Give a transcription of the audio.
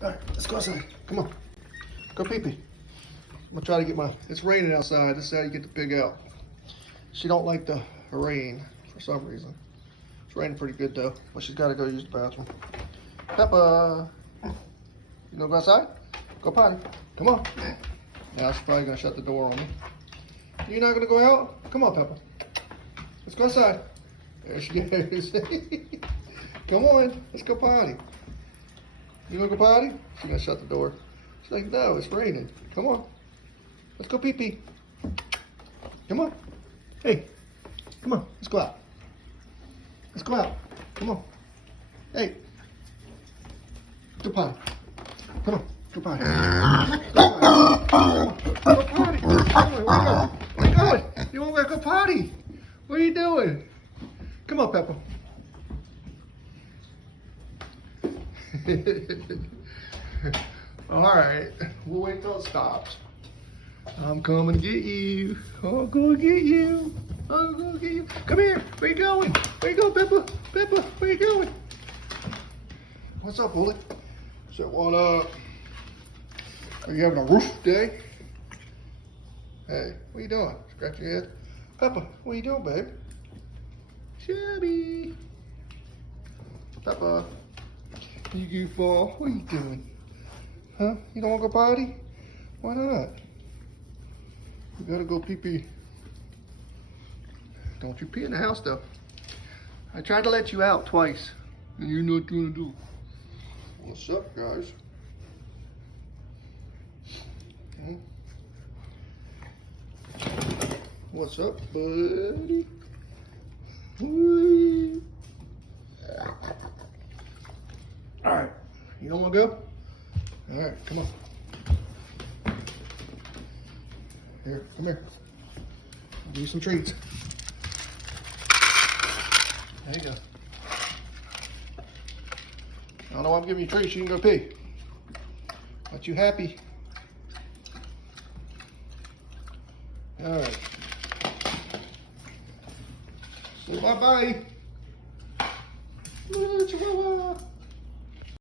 All right, let's go outside. Come on. Go pee-pee. I'm gonna try to get my, it's raining outside. This is how you get the pig out. She don't like the rain for some reason. It's raining pretty good though, but she's gotta go use the bathroom. Peppa, you gonna go outside? Go potty. Come on. Now she's probably gonna shut the door on me. You're not gonna go out? Come on, Peppa. Let's go outside. There she goes. Come on, let's go potty. You gonna go potty? She's gonna shut the door. She's like, no, it's raining. Come on. Let's go pee-pee. Come on. Hey, come on, let's go out. Let's go out. Come on. Hey. Go potty. Come on, go potty. Go potty. Go potty. Come on, where you going? You want to go potty? What are you doing? Come on, Peppa. All right, we'll wait till it stops. I'm coming to get you. I'm going to get you. I'm going to get you. Come here. Where you going? Where you going, Peppa? Peppa, where you going? What's up, Bully? So what up? Are you having a roof day? Hey, what you doing? Scratch your head. Peppa, what you doing, babe? Shabby. Peppa. You goofball. What are you doing? Huh? You don't want to go potty? Why not? You gotta go pee-pee. Don't you pee in the house, though. I tried to let you out twice, and you're not gonna do. What's up, guys? Hmm? What's up, buddy? Whee. All right, you don't want to go? All right, come on. Here, come here. I'll give you some treats. There you go. I don't know why I'm giving you treats. You can go pee. Aren't you happy? All right. Say bye-bye. Chihuahua.